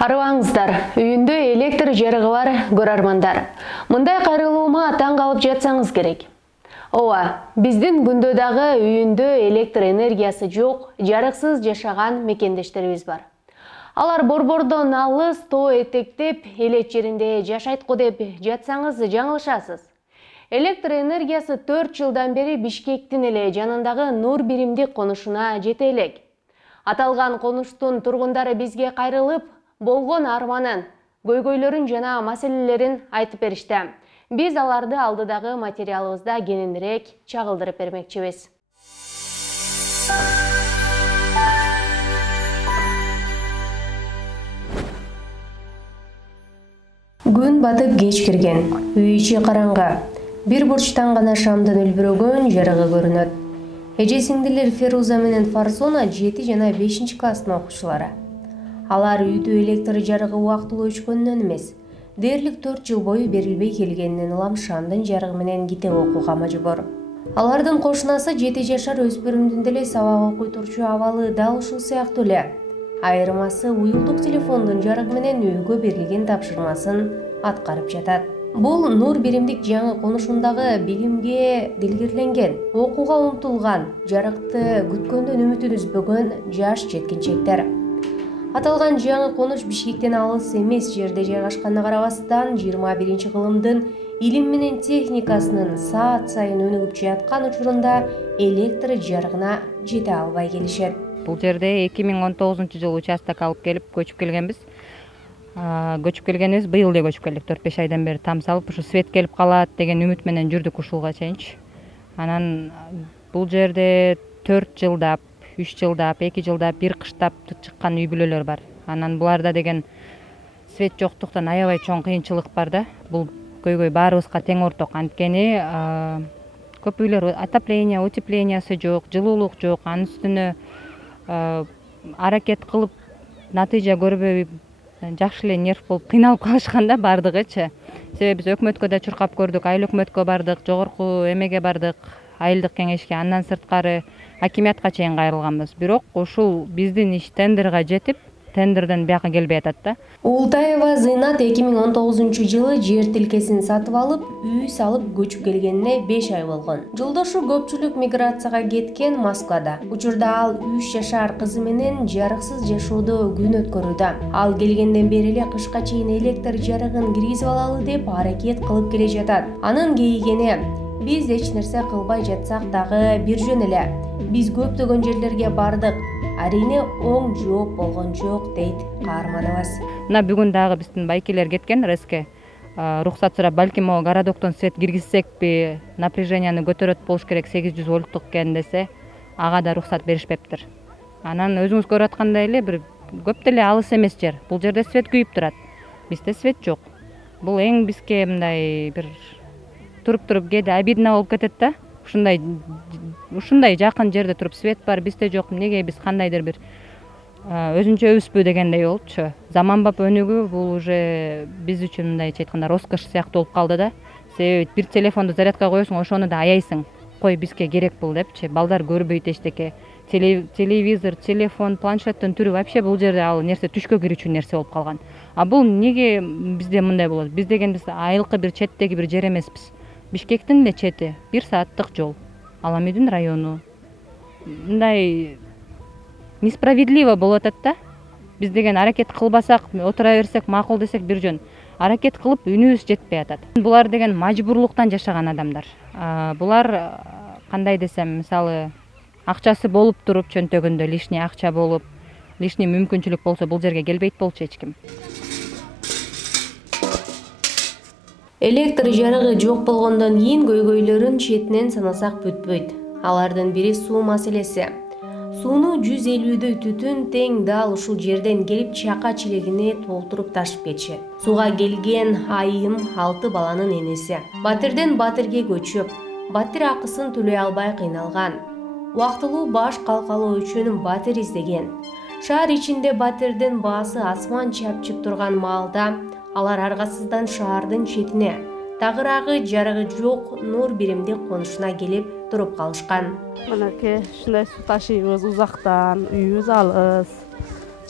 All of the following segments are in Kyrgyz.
Арыбаңыздар, үйүндө электр жарыгы бар көрөрмандар. Мындай кайрылуума таң калып жатсаңыз керек. Ооба, биздин күндө дагы үйүндө электр энергиясы жок, жарыксыз жашаган мекендештерибиз бар. Алар борбордон алыс тоо этектеп, элет жеринде жашайт го деп жатсаңыз жаңылышасыз. Электр энергиясы 4 жылдан бери Бишкектин эле жанындагы Нур биримдик конушуна жете элек. Аталган конуштун тургундары бизге кайрылып, болгон арманын, көйгөйлөрүн жана маселелерин айтып беришти. Биз аларды алдыдагы материалыбызда кененирээк чагылдырып бермекчибиз. Күн батып кеч кирген, үй ичи караңгы. Бир бурчтан гана шамдын үлбүрөгөн жарыгы көрүнөт. Эже-сиңдилер Феруза менен Фарзона 7 жана 5 класстын окуучулары. Алар үйдө электр жарыгы убактылуу өчкөндөн эмес, дээрлик 4 жыл бою берилбей келгенинен улам шамдын жарыгы менен китеп окууга мажбур. Алардын кошунасы 7 жашар өспүрүмдүн деле сабак окуй турчу абалы дал ушул сыяктуу эле. Айырмасы уюлдук телефондун жарыгы менен үйгө берилген тапшырмасын аткарып жатат. Бул Нур биримдик жаңы конушундагы билимге дилгирленген, окууга умтулган, жарыкты күткөндөн үмүтүн үзбөгөн жаш жеткинчектер. Аталган жаңы конуш Бишкектен алыс эмес жерде жайгашканына карабастан 21-кылымдын илим менен техникасынын саат сайын өнүгүп жаткан учурунда электр жарыгына жете албай келишет. Бул жерде 2019-жылы участок алып келип көчүп келгенбиз. Көчүп келгенбиз, быйыл эле көчүп келдик. 4-5 айдан бери там салып, ушу свет келип калат деген үмүт менен жүрдүк ушулга чейинчи. Анан бул жерде 4 жылдап, 3 жылдап, 2 жылдап, бир кыштап чыккан үй бүлөлөр бар. Анан буларда деген свет жоктуктан аябай чоң кыйынчылык бар да. Бул көйгөй баарыбызга тең орток. Анткени көп үйлөр отопление, утеплениясы жок, жылуулук жок. Анын үстүнө аракет кылып натыйжа көрбөй жакшы эле нерв болуп кыйналып калышкан да бардыгычы. Себеби биз өкмөткө да чуркап көрдүк, айыл өкмөткө бардык, жогорку эмеге бардык, айылдык кеңешке, андан сырткары акимиятка чейин кайрылганбыз. Бирок ушул биздин иш тендерге жетип, тендерден бияка келбей атат да. Ултаева Зыйнат 2019-жылы жер тилкесин сатып алып, үй салып көчүп келгенине 5 ай болгон. Жолдошу көпчүлүк миграцияга кеткен Москвада. Учурда ал 3 жашар кызы менен жарыксыз жашоодо күн өткөрүүдө. Ал келгенден бери эле кышка чейин электр жарыгын киргизип алалы деп аракет кылып келе жатат. Анын кейигени: биз эч нерсе кылбай жатсак дагы бир жөн эле. Биз көптөгөн жерлерге бардык. Арине оң жооп болгон жок, дейт каарманыбыз. Мына бүгүн дагы биздин байкелер кеткен РСК. Рухсат сурап, балким могу городоктон свет киргизсекпи, напряженияны көтөрөт болуш керек, 800 вольттук экен десе, ага да рухсат беришпептир. Анан өзүңүз көрүп аткандай эле бир көп деле алыс эмес жер. Бул жерде свет күйүп турат. Бизде свет жок. Бул эң бизге мындай бир туруп кээде обидно болуп кетет да. Ушундай жакын жерде туруп свет бар, бизде жок. Неге биз кандайдыр бир өзүнчөбүзбү дегендей болупчу. Заманбап өнүгүү бул уже биз үчүн мындайча айтканда роскош сыяктуу болуп калды да. Себеби бир телефонду зарядка коесуң, ошону да аяйсың. Кой, бизге керек бул депчи. Балдар көрбөйт эчтеке. Телевизор, телефон, планшеттин түрү вообще бул жерде ал нерсе түшкө кирүүчү нерсе болуп калган. А бул неге бизде мындай болот? Биз деген биз айылкы бир четтеги бир жер эмеспиз. Бишкектин эле чети, 1 сааттык жол. Аламүйдүн району. Мындай несправедливо болуп атат да. Биз деген аракет кылбасак, отура берсек макул десек бир жөн. Аракет кылып үнүбүз жетпей атат. Булар деген мажбурлуктан жашаган адамдар. Булар кандай десем, мисалы, акчасы болуп туруп чөнтөгүндө лишний акча болуп, лишний мүмкүнчүлүк болсо бул жерге келбейт болчу эч ким. Электр жарыгы жок болгондон кийин көйгөйлөрүн четинен санасак бүтпөйт. Алардын бири суу маселеси. Сууну 150дөй түтүн тең дал ушул жерден келип чака чилегине толтуруп ташып кетишет. Сууга келген айым 6 баланын энеси. Батирден батирге көчүп, батир акысын төлөй албай кыйналган. Убактылуу баш калкалоо үчүн батир издеген. Шаар ичинде батирдин баасы асман чапчып турган маалда алар аргасыздан шаардын четине, тагыраагы жарыгы жок Нур биримдик конушуна келип туруп калышкан. Мынакей ушундай суу ташыйбыз узактан, үйүбүз алыс.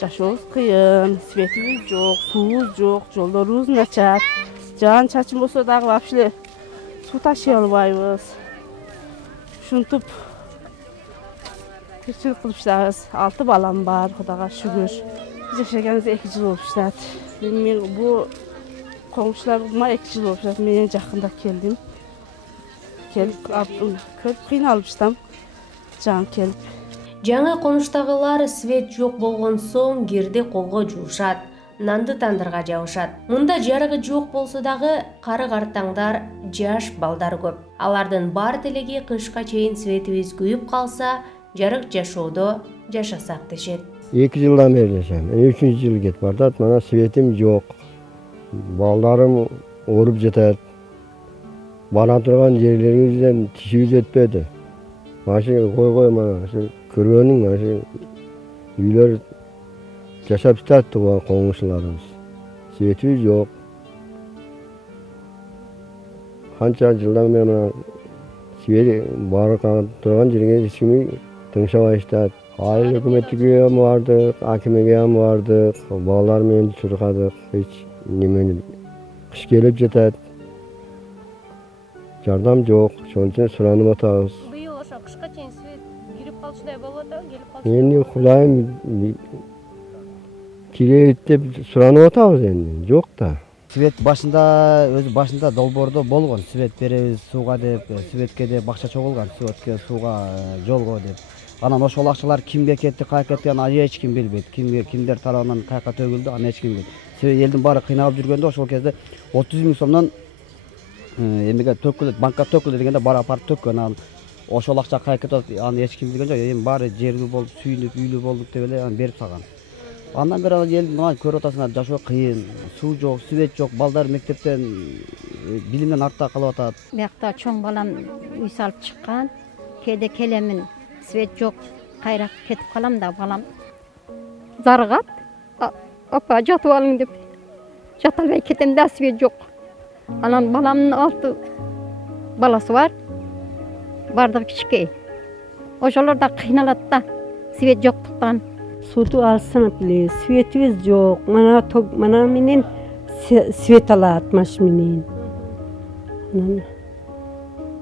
Жашообуз кыйын, светибиз жок, суубуз жок, жолдорубуз начар. Жаан чачым болсо дагы вообще суу ташый албайбыз. Ушинтип тиричилик кылып иштейбиз. 6 балам бар, Кудайга шүгүр. Биз жашаганыбызга 2 жыл болуп иштейт. Мен бул коңшуларыма 2 жыл болуп иштейт. Мен жакында келдим. Көп кыйналып иштем. Жан келип. Жаңы конуштагылар свет жок болгон соң кирди колго жуушат, нанды тандырга жабышат. Мында жарыгы жок болсо дагы кары картаңдар, жаш балдар көп. Алардын бар тилеги кышка чейин светибиз күйүп калса, жарык жашоодо жашасак дешет. 2 жылдан бери жашайм. 3 жыл кетип бардат. Мана светим жок. Балдарым ооруп жатат. Бара турган жерлерибизден тишибиз өтпөдү. Машина кой мана көргөнүң машина үйлөр жашап жатат туган коңшуларыбыз. Светибиз жок. Канча жылдан бери свет барып турган жерге эч ким тыңшабай иштейт. Айыл өкмөттүгү ham бардык, акимеге ham бардык, балдар менен чуркадык, эч немени кыш келип жатат. Жардам жок, ошон үчүн суранып атабыз. Быйыл ошо кышка чейин свет кирип калыштай болуп атабы, келип калышы? Эми Кудайым кирет деп суранып атабыз эми, жок да. Свет өзү башында долбоордо болгон. Свет беребиз сууга деп, светке деп акча чогулган, светке, сууга, жолго деп. Анан ошол акчалар кимге кетти, каяка кетти, аны эч ким билбейт. Кимдер тарабынан каяка төгүлдү, аны эч ким билбейт. Элдин баары кыйналып жүргөндө ошол кезде 30 000 сомдон эмеге төкүлөт, банкка төкүлдү дегенде бара апарып төккөн. Анан ошол акча каяка кетет, аны эч ким билген жок. Эми баары жерлүү болуп, сүйүнүп, үйлүү болдук деп эле аны берип салган. Андан бери эл мына көрүп атасыңар, жашоо кыйын, суу жок, свет жок, балдар мектептен билимден артта калып атат. Биякта чоң балам үй салып чыккан, кээде келемин, свет жок, кайра кетип калам да балам зарыгат. Апа жатып алың деп. Жата албай кетем да, свет жок. Анан баламдын 6 баласы бар. Бардыгы кичке. Ошолор да кыйналат да, свет жоктуктан. Суду алсаңар эле, светибиз жок. Мана менен свет алат машинен. Анан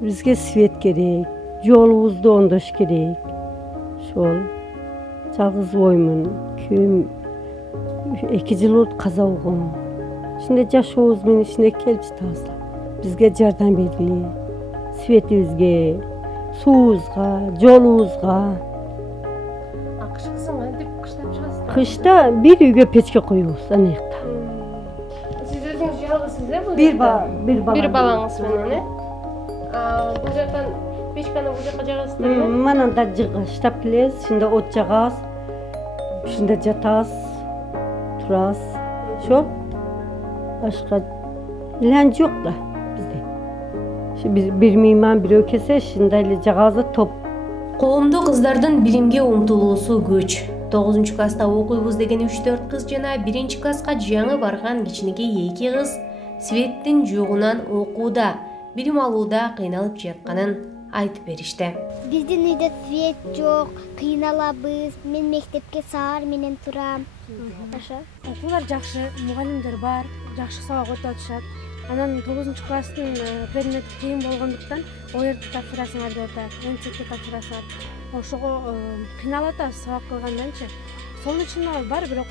бизге свет керек, жолубузду оңдош керек. Ошол жалгыз боймун. Күйөөм 2 жыл болуп каза болгон. Ишинде жашообуз менен ишине келип жатабыз. Бизге жардам бергиле. Светибизге, суубузга, жолубузга. Кышкысын кантип кыштап чыгасыздар? Кышта бир үйгө печке коебуз, ана жакта. Сиз өзүңүз жалгызсыз э? Бир балаңыз менен, бул жактан печканы бул жакка жагасыздарбы? Мананда жыгыштап келебиз, ушунда от жагабыз. Ушунда жатабыз, турабыз. Ошо башка илан жок да бизде. Ошо бир мейман бирөө келсе, ушундай эле жагабыз да топ. Коомдо кыздардын билимге умтулуусу көч. 9-класста окуйбуз деген 3-4 кыз жана 1-класска жаңы барган кичинекей 2 кыз светтин жогунан окууда, билим алууда кыйналып жатканын айтып беришти. Биздин үйдө свет жок, кыйналабыз. Мен мектепке саар менен турам. Ошо. Окуулар жакшы, мугалимдер бар, жакшы сабак өтүп атышат. Анан 9-класстын предмети кыйын болгондуктан ОРТ тапшырасыңар деп атат, МЦК тапшырасыңар. Ошого кыйналып атабыз сабак кылганданчы. Солнечный бар, бирок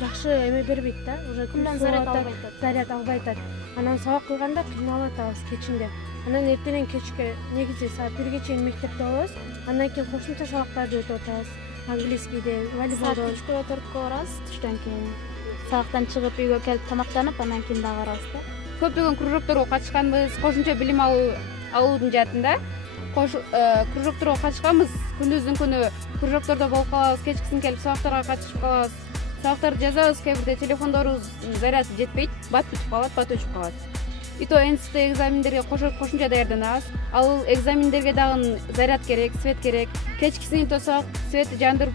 жакшы эме бербейт да, уже күндөн заряд албай атат. Анан сабак кылганда кыйналып атабыз кечинде. Анан эртелен кечке негизи саат 1ге чейин мектепте болобуз. Андан кийин кошумча сабактарды өтүп атабыз. Английскийде, волейболдон. Саат 3-кө 4-кө барабыз, түштөн кийин. Сабактан чыгып үйгө келип тамактанып, анан кийин дагы барабыз да. Көптөгөн кружокторго катышканбыз, кошумча билим алуудун жаатында. Кружокторго катышканбыз, күндүздүн күнү кружоктордо болуп калабыз, кечкисин келип сабактарга катышып калабыз. Сабактарды жазабыз, кээ бирде телефондорубуз заряды жетпейт, бат бүтүп калат, бат өчүп калат. ИТО НСТ экзамендерге кошумча даярданабыз. Ал экзамендерге дагы заряд керек, свет керек. Кечкисин ИТО сабак светти жандырып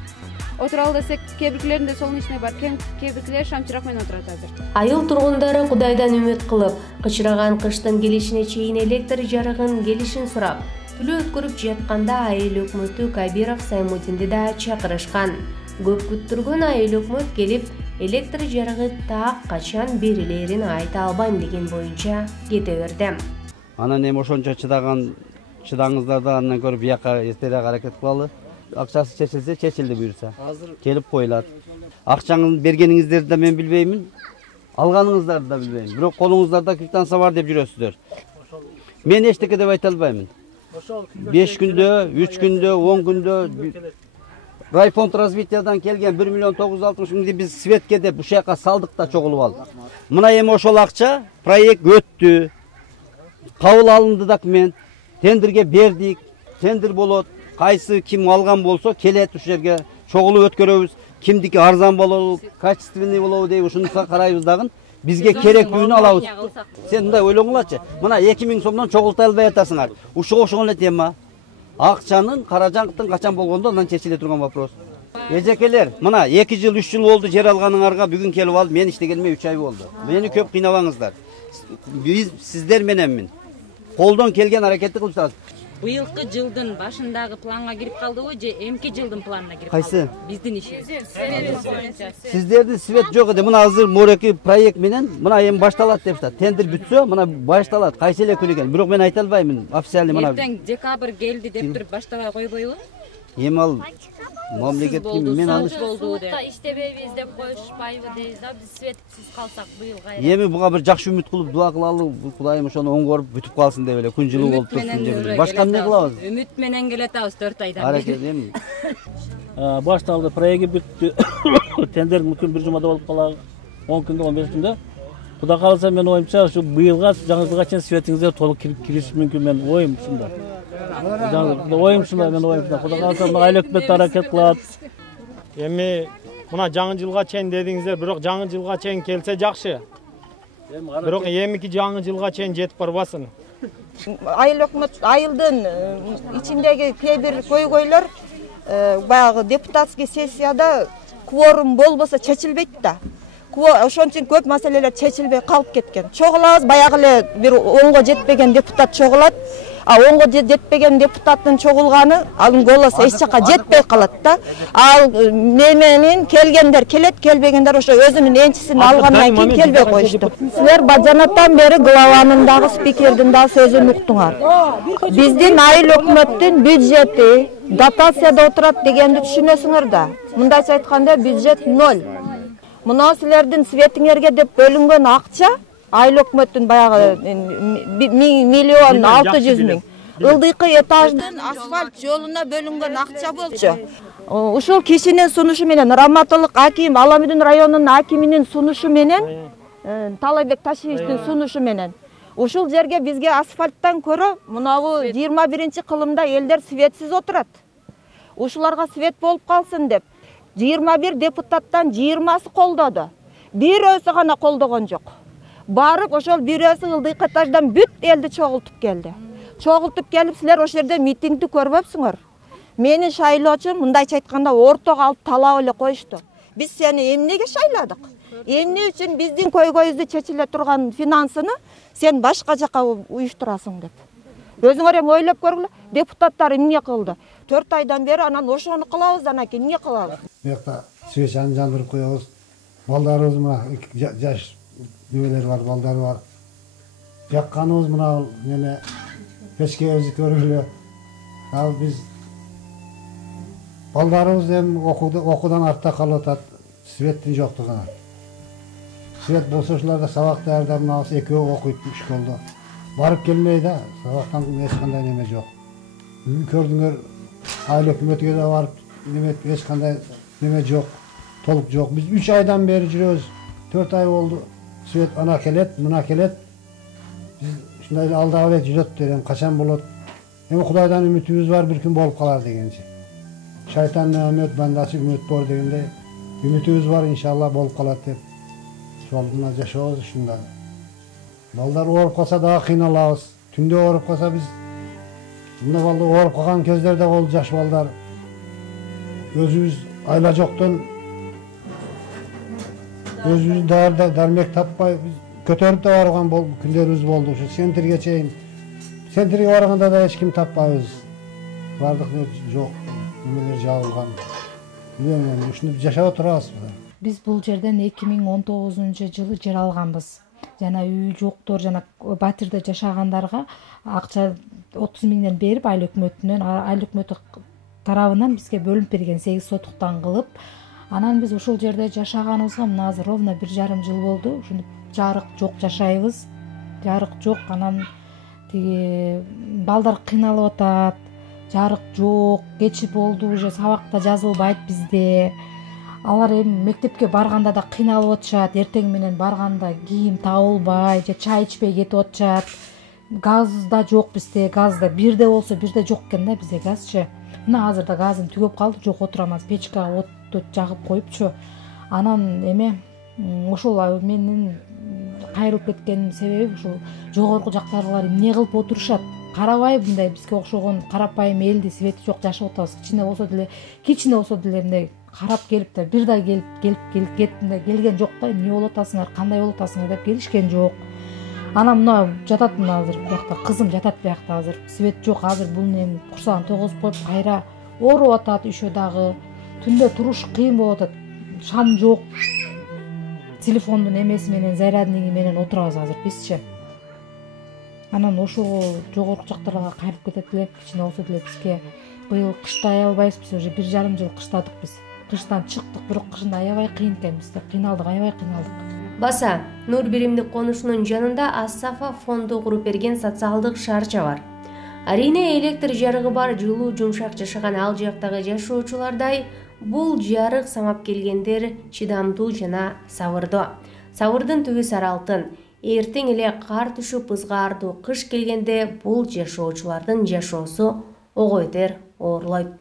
отуралы десек, кээ биркилеринде солнечный бар, кээ биркилери шамчырак менен отурат азыр. Айыл тургундары Кудайдан үмүт кылып, кычыраган кыштын келишине чейин электр жарыгын келишин сурап, төлөө өткөрүп жатканда айыл өкмөтү Кабиров Саймудинди да чакырышкан. Көп күттүргөн айыл өкмөт келип, электр жарыгы так качан берилерин айта албайм деген боюнча кете берди. Анан эми ошончо чыдаңыздар да андан көрүп бияка эртерээк аракет кылалы. Акчасы чечилсе, чечилди буюрса. Азыр келип коюлат. Акчаңызды бергениңиздерди да мен билбеймин. Алганыңыздарды да билбейм. Бирок колуңуздарда квитанция бар деп жүрөсүздөр. Мен эчтеке деп айта албаймын. 5 күндө, 3 күндө, 10 күндө райфонд развитиядан келген 1 миллион 960 миңди биз светке деп ушул жака салдык да чогулуп алдык. Мына эми ошол акча проект өттү. Кабыл алынды документ. Тендерге бердик. Тендер болот. Кайсы ким алган болсо келет ушул жерге чогулуп өткөрөбүз. Кимдики арзан болобу, качественный болобу деп ушунуса карайбыз дагы. Бизге керектүүнү алабыз. Сен мындай ойлоңулачы. Мына 2000 сомдон чогулта албай атасыңар. Ушуга ошонгон эле тема. Акчанын, каражаңктын качан болгондо андан чечиле турган вопрос. Эжекелер, мына 2 жыл, 3 жыл болду жер алганыңарга бүгүн келип алып, мен иштегениме 3 ай болду. Мени көп кыйнабаңыздар. Биз сиздер мененмин. Колдон келген аракетти кылып жатабыз. Быйылкы жылдын башындагы планга кирип калдыбы же эмки жылдын планына кирип калды? Кайсы? Биздин ишибиз. Сиздердин свет жок эди. Мына азыр мореки проект менен мына эми башталат деп жатат. Тендер бүтсө, мына башталат. Кайсы эле күн экен. Бирок мен айта албаймын. Официальный мына. Эртең декабрь келди деп туруп баштабай койбойбу? Эми ал мамлекеттин мен аны суукта иштебейбиз деп коюшпайбы дейбиз да, биз светсиз калсак быйыл кайра. Эми буга бир жакшы үмүт кылып дуа кылалы, Кудайым ошону оңгоруп бүтүп калсын деп эле, күн жылуу болуп турсун деп. Башка эмне кылабыз? Үмүт менен келатабыз 4 айдан. Аракет эми. Башталды, проекти бүттү. Тендер мүмкүн бир жумада болуп калат, 10 күндө, 15 күндө. Кудай кааласа мен оюмча ушу быйылга жаңы жылга чейин светиңизге толук кириш мүмкүн, мен оюм ушунда. Оюм ушундай, мен оюм ушундай. Кудай кааласа мына айыл өкмөт аракет кылат. Эми мына жаңы жылга чейин дедиңиздер, бирок жаңы жылга чейин келсе жакшы. Бирок эмики жаңы жылга чейин жетип барбасын. Айыл өкмөт айылдын ичиндеги кээ бир көйгөйлөр баягы депутатский сессияда кворум болбосо чечилбейт да. Ошон үчүн көп маселелер чечилбей калып кеткен. Чогулабыз, баягы эле бир оңго жетпеген депутат чогулат. А оңго жетпеген депутаттын чогулганы анын голосу эч жака жетпей калат да. Ал менен келгендер келет, келбегендер ошо өзүнүн энчисин алгандан кийин келбей коюшту. Силер бажанаттан бери главанын дагы спикердин дагы сөзүн уктуңар. Биздин айыл өкмөттүн бюджети дотацияда отурат дегенди түшүнөсүңөр да. Мындайча айтканда бюджет 0. Мына силердин светиңерге деп бөлүнгөн акча айыл өкмөттүн баягы миллион 600 миң. Ылдыйкы этаждын асфальт жолуна бөлүнгөн акча болчу. Ушул кишинин сунушу менен Раматылык аким, Аламүдүн районунун акиминин сунушу менен, Талайбек Ташиевичтин сунушу менен ушул жерге бизге асфальттан көрө мынабу 21-кылымда элдер светсиз отурат. Ушуларга свет болуп калсын деп 21 депутаттан 20сы колдоду. Бирөөсү гана колдогон жок. Барып ошол бирөөсү ылдыйкы этаждан бүт элди чогултуп келди. Чогултуп келип силер ошол жерде митингди көрбөпсүңөр. Мени шайлоочу мындайча айтканда ортого алып талап эле коюшту. Биз сени эмнеге шайладык? Эмне үчүн биздин көйгөйүбүздү чечиле турган финансыны сен башка жака уюштурасың деп. Өзүңөр эми ойлоп көргүлө, депутаттар эмне кылды? 4 айдан бери анан ошону кылабыз, анан кийин эмне кылабыз? Бuyakta свечаны жандырып коебуз. Балдарыбыз мына жаш небелер бар, балдар бар. Жакканыбыз мына неме печкебизди көргүлө. Ал биз балдарыбыз эми окуудан артта калып атат, светтин жоктугунан. Свет болсо ушуларда сабак даярдап мына экөө окуйт школдо. Барып келмей да, сабактан эч кандай неме жок. Көрдүңөр, айыл өкмөтүгө да барып неме эч кандай неме жок, толук жок. Биз 3 айдан бери жүрөбүз. 4 ай болду. Свет ана келет, мына келет. Биз ушундай алдап эле жүрөт дерем, качан болот? Эми Кудайдан үмүтүбүз бар, бир күн болуп калар дегенчи. Шайтандын үмүт, бандасы үмүт бар дегендей. Үмүтүбүз бар, иншалла болуп калат деп. Жолдуна жашообуз ушундай. Балдар ооруп калса дагы кыйналабыз. Түндө ооруп калса биз мына балдар ооруп калган кездерде болду, жаш балдар. Өзүбүз айла жоктон өзүбүз дармек таппай көтөрүп да барган күндөрүбүз болду. Ушу центрге чейин. Центрге барганда да эч ким таппайбыз. Бардык жок, немелер жабылган. Bilmiyorum, ушинтип жашап отурабыз. Биз бул жерден 2019-жылы жер алганбыз. Жана үй жоктор, жана батирде жашагандарга акча 30 миңден берип, айыл өкмөтү тарабынан бизге бөлүнүп берген 8 сотуктан кылып, анан биз ушул жерде жашаганыбызга мына азыр ровно 1,5 жыл болду. Ушинтип жарык жок жашайбыз. Жарык жок, анан тиги балдар кыйналып атат. Жарык жок, кеч болду, уже сабакта жазылбайт bizde. Алар эми мектепке барганда да кыйналып атышат, эртең менен барганда кийим табылбай, же чай ичпей кетип атышат. Газ да жок bizde, газ да бирде болсо бирде жок экен да bizde газчы. Мына азыр да газым түгөп калды, жок отурамыз, печкага от жагып коюпчу. Анан эме ошол менин кайрылып кеткеним себеби ушул жогорку жактагылар эмне кылып отурушат? Карабай мындай бизге окшогон карапайым элди свети жок жашап атабыз. Кичине болсо деле мындай карап келип да бир да келген жок да, эмне болуп атасыңар, кандай болуп атасыңар деп келишкен жок. Анан мына жатат, мына азыр биякта кызым жатат, биякта азыр свет жок, азыр бунун эми курсагын тогузуп коюп кайра ооруп атат, үшө дагы түндө туруш кыйын болуп атат. Шам жок. Телефондун эмеси менен, зарядниги менен отурабыз азыр бизчи. Анан ошол жогорку жактарга кайрып кетет элек, кичине болсо деле бизге быйыл кышта аябайбыз, биз уже 1,5 жыл кыштадык биз. Кыштан чыктык, бирок кышында аябай кыйын экен, биз кыйналдык, аябай кыйналдык. Баса, Нур биримдик конушунун жанында Асафа фонду куруп берген социалдык шарча бар. Арине электр жарыгы бар, жылуу жумшак жашаган ал жактагы жашоочулардай бул жарык самап келгендер чыдамдуу жана сабырдуу. Сабырдын түбү саралтын. Эртең эле кар түшүп ызгаардуу кыш келгенде бул жашоочулардын жашоосу ого бетер оорлойт.